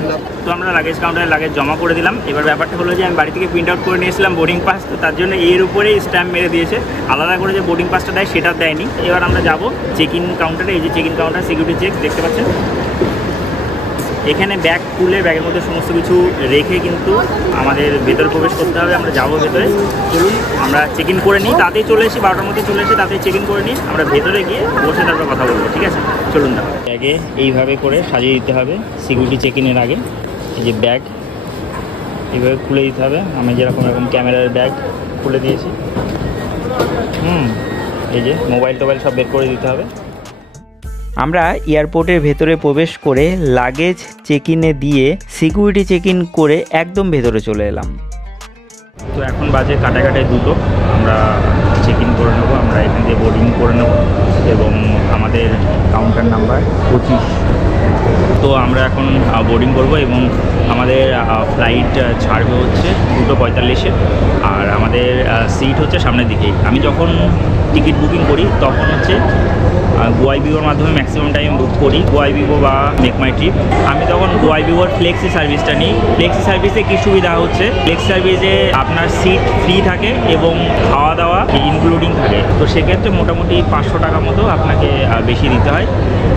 তো আমরা লাগেজ কাউন্টারে লাগেজ জমা করে দিলাম। এবার ব্যাপারটা হলো যে আমি বাড়ি থেকে প্রিন্ট আউট করে নিয়েছিলাম বোর্ডিং পাস, তো তার জন্য এর উপরেই স্ট্যাম্প মেরে দিয়েছে। আলাদা করে যে বোর্ডিং পাসটা দেয় সেটা দেয়নি। এবার আমরা যাব চেক ইন কাউন্টারে। এই যে check in counter, security check দেখতে পাচ্ছেন। এখানে ব্যাগ খুলে ব্যাগের মধ্যে সমস্ত কিছু রেখে কিন্তু আমাদের ভেতরে প্রবেশ করতে হবে। আমরা যাবো ভেতরে, চলুন আমরা চেক ইন করে নিই। তাতেই চলে এসেছি, 12টার মধ্যে চলে এসেছি, তাতেই চেক ইন করে নিই। আমরা ভেতরে গিয়ে বসে তারপর কথা বলবো, ঠিক আছে? চলুন না। ব্যাগে এইভাবে করে সাজিয়ে দিতে হবে সিকিউরিটি চেক ইনের আগে। এই যে ব্যাগ এইভাবে খুলে দিতে হবে। আমি যেরকম এরকম ক্যামেরার ব্যাগ খুলে দিয়েছি। এই যে মোবাইল টোবাইল সব বের করে দিতে হবে। আমরা এয়ারপোর্টের ভেতরে প্রবেশ করে লাগেজ চেক ইনে দিয়ে সিকিউরিটি চেক ইন করে একদম ভেতরে চলে এলাম। তো এখন বাজে কাটাকাটায় 2টো। আমরা চেক ইন করে নেবো, আমরা এখান দিয়ে বোর্ডিং করে নেব এবং আমাদের কাউন্টার নাম্বার 25। তো আমরা এখন বোর্ডিং করব এবং আমাদের ফ্লাইট ছাড়বে হচ্ছে 2:45-এ। আর আমাদের সিট হচ্ছে সামনের দিকেই। আমি যখন টিকিট বুকিং করি তখন হচ্ছে গোয়াইবিওর মাধ্যমে ম্যাক্সিমাম টাইম বুক করি, গোয়াইবিও বা মেক মাই ট্রিপ। আমি তখন গোয়াইবিওর ফ্লেক্সি সার্ভিসটা নিই। ফ্লেক্সি সার্ভিসে কী সুবিধা হচ্ছে, ফ্লেক্সি সার্ভিসে আপনার সিট ফ্রি থাকে এবং খাওয়া দাওয়া ইনক্লুডিং থাকে। তো সেক্ষেত্রে মোটামুটি 500 টাকা মতো আপনাকে বেশি দিতে হয়।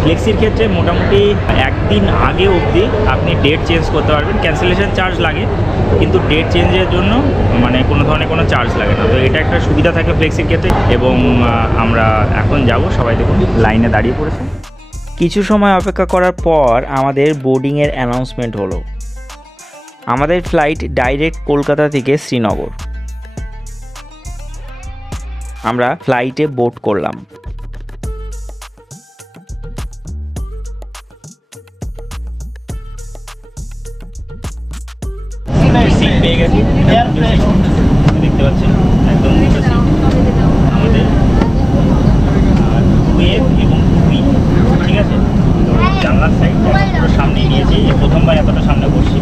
ফ্লেক্সির ক্ষেত্রে মোটামুটি একদিন আগে অবধি আপনি ডেট চেঞ্জ করতে পারবেন। ক্যান্সেলেশন চার্জ লাগে, কিন্তু ডেট চেঞ্জের জন্য মানে কোনো ধরনের কোনো চার্জ লাগে না। তো এটা একটা সুবিধা থাকে ফ্লেক্সির ক্ষেত্রে। এবং আমরা এখন যাব, সবাই দেখুন লাইনে দাঁড়িয়ে পড়েছে। কিছু সময় অপেক্ষা করার পর আমাদের বোর্ডিংয়ের অ্যানাউন্সমেন্ট হলো। আমাদের ফ্লাইট ডাইরেক্ট কলকাতা থেকে শ্রীনগর। আমরা ফ্লাইটে বোর্ড করলাম। সিট পেয়ে গেছি, দেখতে পাচ্ছেন একদম দুটো সিট আমাদের, 2A এবং 2B। ঠিক আছে, তো জানলার সাইডটা পুরো সামনেই নিয়েছি। প্রথমবার এতটা সামনে বসছি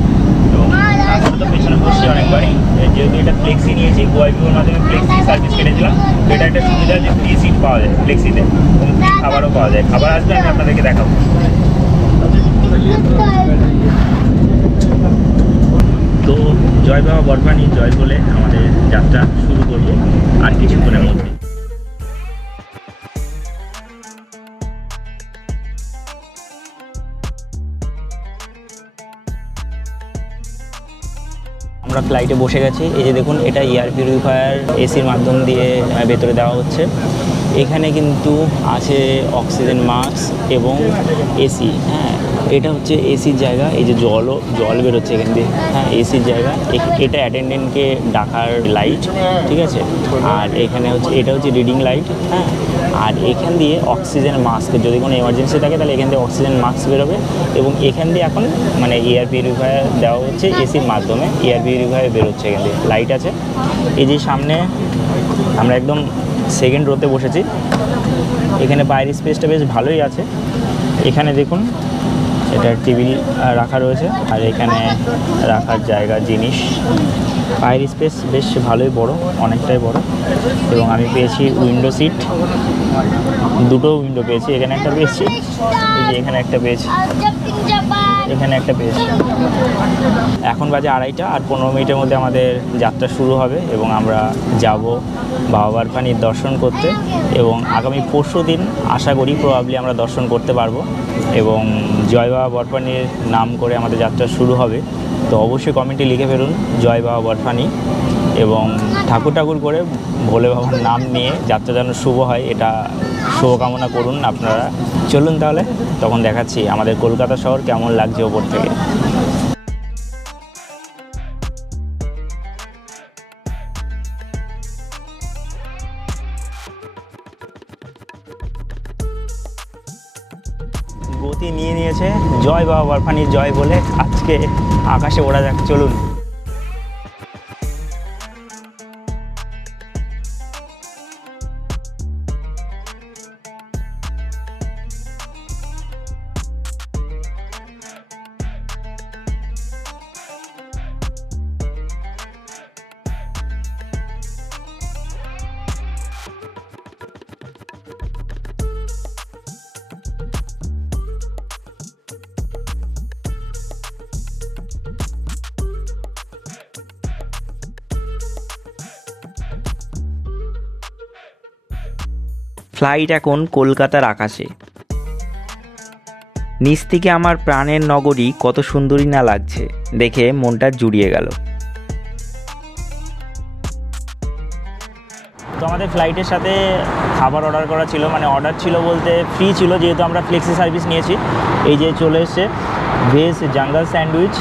এবং তারপরে তো পেছনে বসছি অনেকবারই। যেহেতু এটা ফ্লেক্সি নিয়েছি, গোয়াইবিওর মাধ্যমে ফ্লেক্সি সার্ভিস কেটেছিলাম, তো এটা একটা সুবিধা যে ফ্রি সিট পাওয়া যায় ফ্লেক্সিতে এবং ফ্রি খাবারও পাওয়া যায়। খাবার আসবে, আমি আপনাদেরকে দেখাবো। তো জয় বাবা বরফানি জয় বলে আমাদের যাত্রা শুরু করব আর কিছুক্ষণের মধ্যে। আমরা ফ্লাইটে বসে গেছি। এই যে দেখুন, এটা এয়ার পিউরিফায়ার এসির মাধ্যম দিয়ে ভেতরে দেওয়া হচ্ছে। এখানে কিন্তু আছে অক্সিজেন মাস্ক এবং এসি। হ্যাঁ, এটা হচ্ছে এসির জায়গা, এই যে জল বেরোচ্ছে এখান দিয়ে, হ্যাঁ এসির জায়গা। এটা অ্যাটেন্ডেন্টকে ডাকার লাইট, ঠিক আছে। আর এখানে হচ্ছে এটা হচ্ছে রিডিং লাইট, হ্যাঁ। আর এখান দিয়ে অক্সিজেন মাস্ক, যদি কোনো এমার্জেন্সি থাকে তাহলে এখান দিয়ে অক্সিজেন মাস্ক বেরোবে। এবং এখান দিয়ে এখন মানে এয়ার পিউরিফায়ার দেওয়া হচ্ছে এসির মাধ্যমে, এয়ার পিউরিফায়ার বেরোচ্ছে এখান দিয়ে, লাইট আছে। এই যে সামনে আমরা একদম সেকেন্ড রোতে বসেছি, এখানে বাইরের স্পেসটা বেশ ভালোই আছে। এখানে দেখুন এটা টেবিল রাখা রয়েছে, আর এখানে রাখার জায়গা জিনিস, বাইরের স্পেস বেশ ভালোই বড়, অনেকটাই বড়। এবং আমি পেয়েছি উইন্ডো সিট, দুটো উইন্ডো পেয়েছি, এখানে একটা পেয়েছি, এই যে এখানে একটা পেয়েছি, এখানে একটা পেয়েছি। এখন বাজে 2:30, আর 15 মিনিটের মধ্যে আমাদের যাত্রা শুরু হবে এবং আমরা যাব বাবা বরফানির দর্শন করতে। এবং আগামী পরশু দিন আশা করি প্রবাবলি আমরা দর্শন করতে পারবো এবং জয় বাবা বরফানির নাম করে আমাদের যাত্রা শুরু হবে। তো অবশ্যই কমেন্টে লিখে ফেলুন জয় বাবা বরফানি, এবং ঠাকুর করে ভোলে বাবার নাম নিয়ে যাত্রা যেন শুভ হয়, এটা শুভকামনা করুন আপনারা। চলুন তাহলে, তখন দেখাচ্ছি আমাদের কলকাতা শহর কেমন লাগছে ওপর থেকে। গতি নিয়ে নিয়েছে জয় বাবা বরফানির জয় বলে, আজকে আকাশে ওড়া যাক, চলুন। ফ্লাইট এখন কলকাতার আকাশে, নিচ থেকে আমার প্রাণের নগরী কত সুন্দরী না লাগছে, দেখে মনটা জুড়িয়ে গেল। তো আমাদের ফ্লাইটের সাথে খাবার অর্ডার করা ছিল, মানে অর্ডার ছিল বলতে ফ্রি ছিল, যেহেতু আমরা ফ্লেক্সি সার্ভিস নিয়েছি। এই যে চলে এসছে ভেজ জাঙ্গাল স্যান্ডউইচ,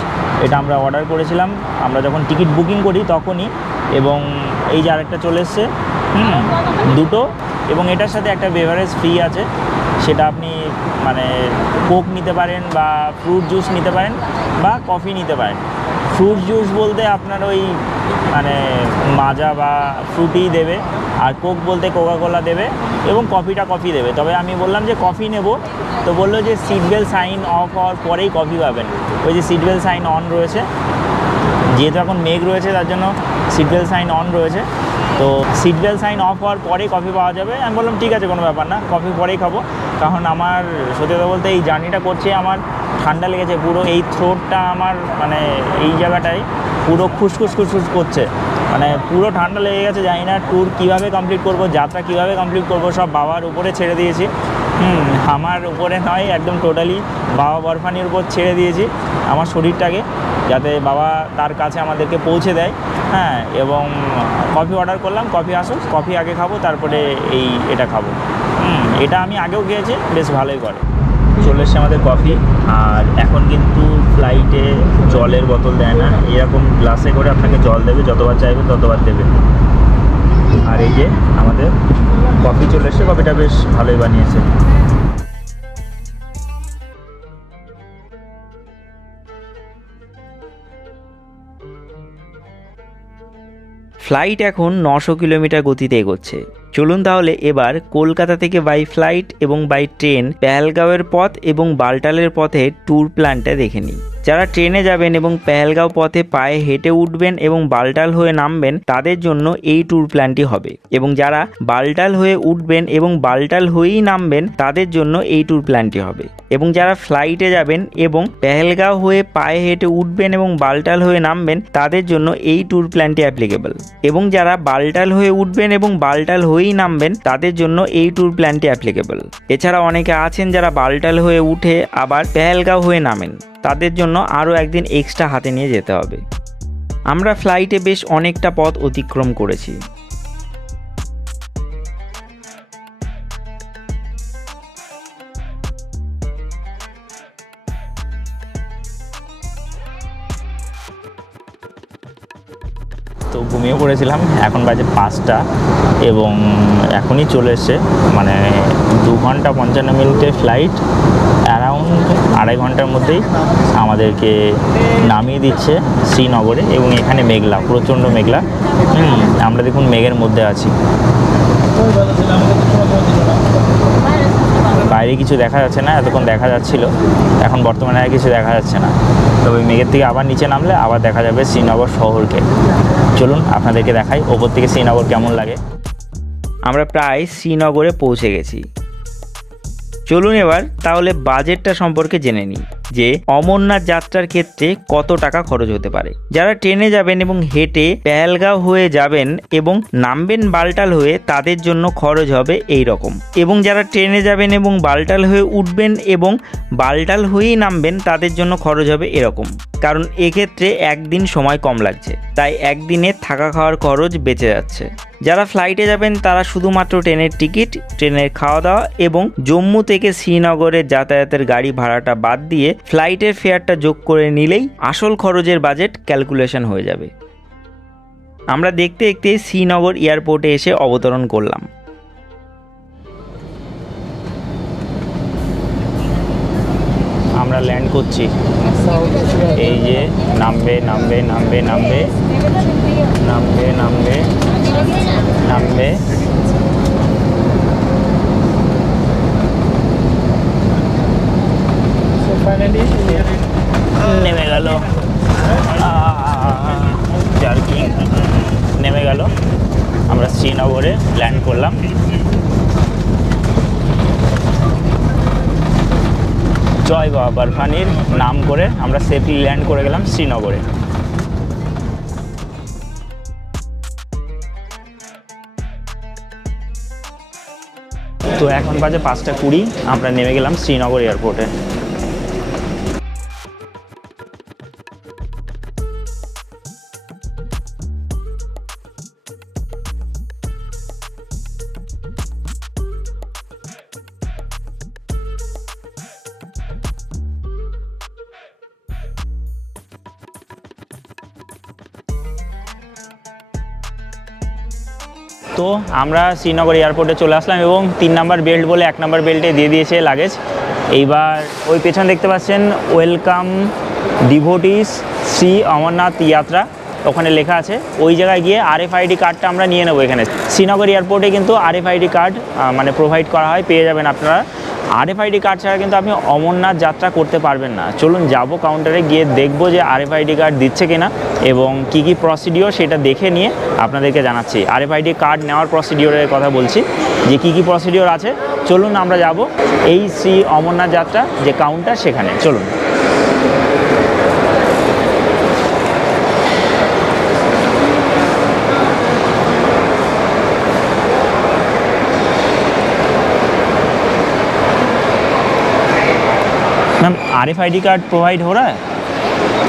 এটা আমরা অর্ডার করেছিলাম আমরা যখন টিকিট বুকিং করি তখনই। এবং এই যে আরেকটা চলে এসছে, দুটো। এবং এটার সাথে একটা বেভারেজ ফ্রি আছে, সেটা আপনি মানে কোক নিতে পারেন বা ফ্রুট জুস নিতে পারেন বা কফি নিতে পারেন। ফ্রুট জুস বলতে আপনার ওই মানে মাজা বা ফ্রুটিই দেবে, আর কোক বলতে কোকাকোলা দেবে, এবং কফি দেবে। তবে আমি বললাম যে কফি নেব, তো বললো যে সিট বেল্ট সাইন অফ হওয়ার পরেই কফি পাবেন। ওই যে সিট বেল্ট সাইন অন রয়েছে, যেহেতু এখন মেঘ রয়েছে তার জন্য সিট বেল্ট সাইন অন রয়েছে, তো সিট বেল্ট সাইন অফ হওয়ার পরেই কফি পাওয়া যাবে। আমি বললাম ঠিক আছে, কোনো ব্যাপার না, কফি পরেই খাবো। কারণ আমার সত্যি কথা বলতে এই জার্নিটা করছে আমার ঠান্ডা লেগেছে পুরো, এই থ্রোটটা আমার মানে এই জায়গাটায় পুরো খুসখুস করছে, মানে পুরো ঠান্ডা লেগে গেছে। জানি না ট্যুর কীভাবে কমপ্লিট করব, যাত্রা কীভাবে কমপ্লিট করব, সব বাবার উপরে ছেড়ে দিয়েছি। আমার উপরে নয়, একদম টোটালি বাবা বরফানির উপর ছেড়ে দিয়েছি আমার শরীরটাকে, যাতে বাবা তার কাছে আমাদেরকে পৌঁছে দেয়। হ্যাঁ, এবং কফি অর্ডার করলাম, কফি আসুক, কফি আগে খাবো, তারপরে এটা খাবো। এটা আমি আগেও খেয়েছি, বেশ ভালোই করে। চলে এসছে আমাদের কফি। আর এখন কিন্তু ফ্লাইটে জলের বোতল দেয় না, এরকম গ্লাসে করে আপনাকে জল দেবে, যতবার চাইবে ততবার দেবে। আর এই যে আমাদের কফি চলে এসছে, কফিটা বেশ ভালোই বানিয়েছে। ফ্লাইট এখন 900 কিলোমিটার গতিতে এগোচ্ছে। চলুন তাহলে এবার কলকাতা থেকে বাই ফ্লাইট এবং বাই ট্রেন পেহেলগাঁওয়ের পথ এবং বালটালের পথে ট্যুর প্ল্যানটা দেখে নিই। যারা ট্রেনে যাবেন এবং পেহেলগাঁও পথে পায়ে হেঁটে উঠবেন এবং বালটাল হয়ে নামবেন তাদের জন্য এই ট্যুর প্ল্যানটি হবে, এবং যারা বালটাল হয়ে উঠবেন এবং বালটাল হয়েই নামবেন তাদের জন্য এই ট্যুর প্ল্যানটি হবে। এবং যারা ফ্লাইটে যাবেন এবং পেহেলগাঁও হয়ে পায়ে হেঁটে উঠবেন এবং বালটাল হয়ে নামবেন তাদের জন্য এই ট্যুর প্ল্যানটি অ্যাপ্লিকেবল। এবং যারা বালটাল হয়ে উঠবেন এবং বালটাল হয়েই নামবেন তাদের জন্য এই ট্যুর প্ল্যানটি অ্যাপ্লিকেবল। এছাড়া অনেকে আছেন যারা বালটাল হয়ে উঠে আবার পেহেলগাঁও হয়ে নামেন, তাদের জন্য আরও একদিন এক্সট্রা হাতে নিয়ে যেতে হবে। আমরা ফ্লাইটে বেশ অনেকটা পথ অতিক্রম করেছি। তো ঘুমিয়ে পড়েছিলাম। এখন বাজে 5টা এবং এখনই চলে এসছে, মানে 2 ঘন্টা 55 মিনিটের ফ্লাইট, অ্যারাউন্ড 2.5 ঘন্টার মধ্যেই আমাদেরকে নামিয়ে দিচ্ছে শ্রীনগরে। এবং এখানে মেঘলা, প্রচণ্ড মেঘলা। আমরা দেখুন মেঘের মধ্যে আছি, বাইরে কিছু দেখা যাচ্ছে না, এতক্ষণ দেখা যাচ্ছিল, এখন বর্তমানে আর কিছু দেখা যাচ্ছে না। তবে মেঘের থেকে আবার নিচে নামলে আবার দেখা যাবে শ্রীনগর শহরকে। চলুন আপনাদেরকে দেখাই ওপর থেকে শ্রীনগর কেমন লাগে। আমরা প্রায় শ্রীনগরে পৌঁছে গেছি। চলুন এবার তাহলে বাজেটটা সম্পর্কে জেনে নিই, যে অমরনাথ যাত্রার ক্ষেত্রে কত টাকা খরচ হতে পারে। যারা ট্রেনে যাবেন এবং হেঁটে পেহেলগাঁও হয়ে যাবেন এবং নামবেন বালটাল হয়ে, তাদের জন্য খরচ হবে এই রকম। এবং যারা ট্রেনে যাবেন এবং বালটাল হয়ে উঠবেন এবং বালটাল হয়েই নামবেন, তাদের জন্য খরচ হবে এরকম। কারণ এক্ষেত্রে একদিন সময় কম লাগছে, তাই একদিনে থাকা খাওয়ার খরচ বেঁচে যাচ্ছে। যারা ফ্লাইটে যাবেন তারা শুধুমাত্র ট্রেনের টিকিট, ট্রেনের খাওয়া দাওয়া এবং জম্মু থেকে শ্রীনগরের যাতায়াতের গাড়ি ভাড়াটা বাদ দিয়ে ফ্লাইটের ফেয়ারটা যোগ করে নিলেই আসল খরচের বাজেট ক্যালকুলেশন হয়ে যাবে। আমরা দেখতে দেখতে শ্রীনগর এয়ারপোর্টে এসে অবতরণ করলাম। আমরা ল্যান্ড করছি, এই যে নামবে নামবে নামবে নামবে নামবে নামবে নামবে। নেমে গেল, জার্কিং নেমে গেল। আমরা শ্রীনগরে ল্যান্ড করলাম। জয় বাবা বরফানির নাম করে আমরা সেফলি ল্যান্ড করে গেলাম শ্রীনগরে। তো এখন বাজে 5টা 20, আমরা নেমে গেলাম শ্রীনগর এয়ারপোর্টে। তো আমরা শ্রীনগর এয়ারপোর্টে চলে আসলাম এবং 3 নাম্বার বেল্ট বলে 1 নাম্বার বেল্টে দিয়ে দিয়েছে লাগেজ। এইবার ওই পেছনে দেখতে পাচ্ছেন ওয়েলকাম ডিভোটিস শ্রী অমরনাথ যাত্রা, ওখানে লেখা আছে। ওই জায়গায় গিয়ে RFID কার্ডটা আমরা নিয়ে নেবো। এখানে শ্রীনগর এয়ারপোর্টে কিন্তু RFID কার্ড মানে প্রোভাইড করা হয়, পেয়ে যাবেন আপনারা। RFID কার্ড ছাড়া কিন্তু আপনি অমরনাথ যাত্রা করতে পারবেন না। চলুন যাবো কাউন্টারে, গিয়ে দেখবো যে RFID কার্ড দিচ্ছে কিনা এবং কি কি প্রসিডিওর সেটা দেখে নিয়ে আপনাদেরকে জানাচ্ছি। RFID কার্ড নেওয়ার প্রসিডিওরের কথা বলছি, যে কি কি প্রসিডিওর আছে। চলুন আমরা যাব এই শ্রী অমরনাথ যাত্রা যে কাউন্টার, সেখানে চলুন। मैम RFID कार्ड प्रोवाइड हो रहा है?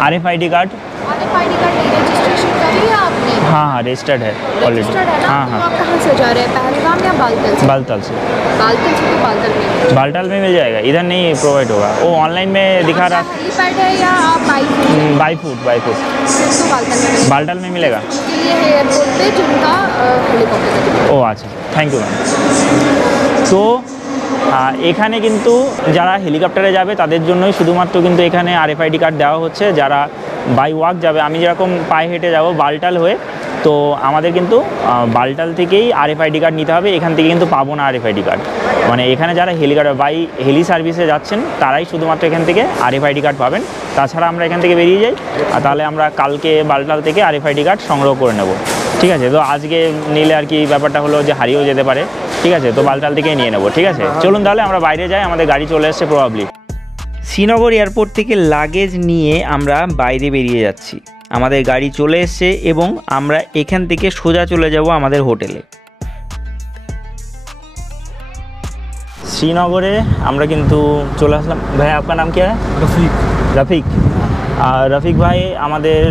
RFID कार्ड RFID कार्ड की रजिस्ट्रेशन करी है आपने? हाँ हाँ रजिस्टर्ड है ऑलरेडी। रजिस्टर्ड है ना? हाँ तो हाँ आप कहाँ से जा रहे हैं, पहलगाम या बालतल से? बालताल से। बालतल से तो बालतल में बालताल में मिल जाएगा, इधर नहीं प्रोवाइड होगा। वो ऑनलाइन में दिखा रहा। हेलीपैड है या आप बाई फुट? बाई फुट तो बालतल में बालताल में मिलेगा। के लिए है एयरपोर्ट पे जिनका हेलीकॉप्टर। ও আচ্ছা, থ্যাংক ইউ ম্যাম। তো এখানে কিন্তু যারা হেলিকপ্টারে যাবে তাদের জন্যই শুধুমাত্র কিন্তু এখানে RFID কার্ড দেওয়া হচ্ছে। যারা বাই ওয়াক যাবে, আমি যেরকম পায়ে হেঁটে যাব বালটাল হয়ে, তো আমাদের কিন্তু বালটাল থেকেই RFID কার্ড নিতে হবে। এখান থেকে কিন্তু পাবো না RFID কার্ড। মানে এখানে যারা বাই হেলি সার্ভিসে যাচ্ছেন তারাই শুধুমাত্র এখান থেকে RFID কার্ড পাবেন। তাছাড়া আমরা এখান থেকে বেরিয়ে যাই, আর তাহলে আমরা কালকে বালটাল থেকে RFID কার্ড সংগ্রহ করে নেব। ঠিক আছে, তো আজকে নিলে আর কি ব্যাপারটা হলো যে হারিয়েও যেতে পারে। ঠিক আছে, তো বালটাল থেকেই নিয়ে নেব। ঠিক আছে, চলুন তাহলে আমরা বাইরে যাই, আমাদের গাড়ি চলে এসছে প্রবাবলি। শ্রীনগর এয়ারপোর্ট থেকে লাগেজ নিয়ে আমরা বাইরে বেরিয়ে যাচ্ছি। আমাদের গাড়ি চলে এসছে এবং আমরা এখান থেকে সোজা চলে যাব আমাদের হোটেলে। শ্রীনগরে আমরা কিন্তু চলে আসলাম। ভাই আপনার নাম কি? রফিক। রফিক ভাই আমাদের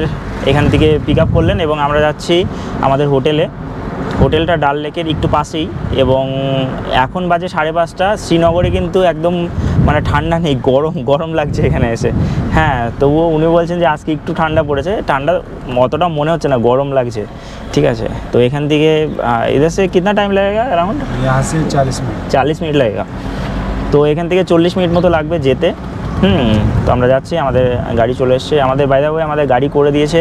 এখান থেকে পিক আপ করলেন এবং আমরা যাচ্ছি আমাদের হোটেলে। হোটেলটা ডাল লেকের একটু পাশেই এবং এখন বাজে 5:30। শ্রীনগরে কিন্তু একদম মানে ঠান্ডা নেই, গরম গরম লাগছে এখানে এসে। হ্যাঁ, তবুও উনি বলছেন যে আজকে একটু ঠান্ডা পড়েছে, ঠান্ডা অতটা মনে হচ্ছে না, গরম লাগছে। ঠিক আছে, তো এখান থেকে इधर से कितना टाइम लगेगा अराउंड? यहाँ से 40 मिनट। 40 মিনিট লাগেগা। তো এখান থেকে 40 মিনিট মতো লাগবে যেতে। তো আমরা যাচ্ছি, আমাদের গাড়ি চলে এসছে। আমাদের বাই দ্য ওয়ে আমাদের গাড়ি করে দিয়েছে,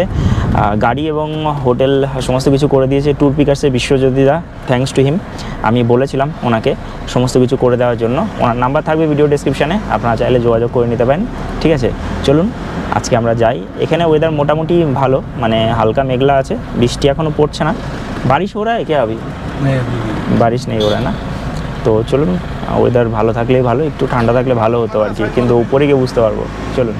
গাড়ি এবং হোটেল সমস্ত কিছু করে দিয়েছে ট্যুর পিকার্সের বিশ্বজ্যোতিদা, থ্যাঙ্কস টু হিম। আমি বলেছিলাম ওনাকে সমস্ত কিছু করে দেওয়ার জন্য। ওনার নাম্বার থাকবে ভিডিও ডেসক্রিপশানে, আপনারা চাইলে যোগাযোগ করে নিতে পারেন। ঠিক আছে, চলুন আজকে আমরা যাই। এখানে ওয়েদার মোটামুটি ভালো, মানে হালকা মেঘলা আছে, বৃষ্টি এখনও পড়ছে না। বারিশ हो रहा है क्या अभी? नहीं अभी नहीं। বারিশ নেই हो रहा है না। তো চলুন, ওয়েদার ভালো থাকলেই ভালো, একটু ঠান্ডা থাকলে ভালো হতো আর কি, কিন্তু উপরে গিয়ে বুঝতে পারবো। চলুন।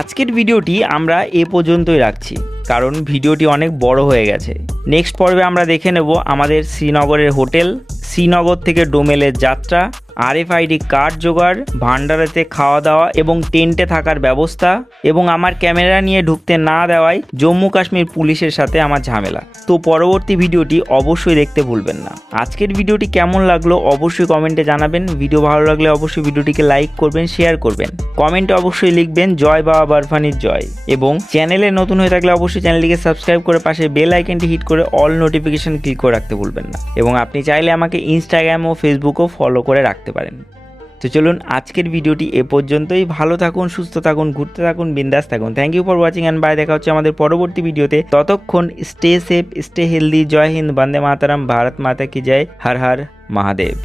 আজকের ভিডিওটি আমরা এ পর্যন্তই রাখছি, কারণ ভিডিওটি অনেক বড় হয়ে গেছে। নেক্সট পর্বে আমরা দেখে নেব আমাদের শ্রীনগরের হোটেল, শ্রীনগর থেকে ডোমেলের যাত্রা, RFID কার্ড জোগাড়, ভান্ডারেতে খাওয়া দাওয়া এবং টেন্টে থাকার ব্যবস্থা, এবং আমার ক্যামেরা নিয়ে ঢুকতে না দেওয়ায় জম্মু কাশ্মীর পুলিশের সাথে আমার ঝামেলা। তো পরবর্তী ভিডিওটি অবশ্যই দেখতে ভুলবেন না। আজকের ভিডিওটি কেমন লাগলো অবশ্যই কমেন্টে জানাবেন। ভিডিও ভালো লাগলে অবশ্যই ভিডিওটিকে লাইক করবেন, শেয়ার করবেন, কমেন্টে অবশ্যই লিখবেন জয় বাবা বারফানির জয়, এবং চ্যানেলে নতুন হয়ে থাকলে অবশ্যই চ্যানেলটিকে সাবস্ক্রাইব করে পাশে বেল আইকনটি হিট করে অল নোটিফিকেশন ক্লিক করে রাখতে ভুলবেন না। এবং আপনি চাইলে আমাকে ইনস্টাগ্রাম ও ফেসবুকও ফলো করে রাখতে পারেন। তো চলুন আজকের ভিডিওটি এ পর্যন্তই। ভালো থাকুন, সুস্থ থাকুন, ঘুরতে থাকুন, বিন্দাস থাকুন। Thank you for watching and bye. দেখা হচ্ছে আমাদের পরবর্তী ভিডিওতে। ততক্ষণ স্টে সেফ, স্টে হেলদি। জয় হিন্দ, বন্দে মাতারাম, ভারত মাতা কি জয়, হর হর মহাদেব।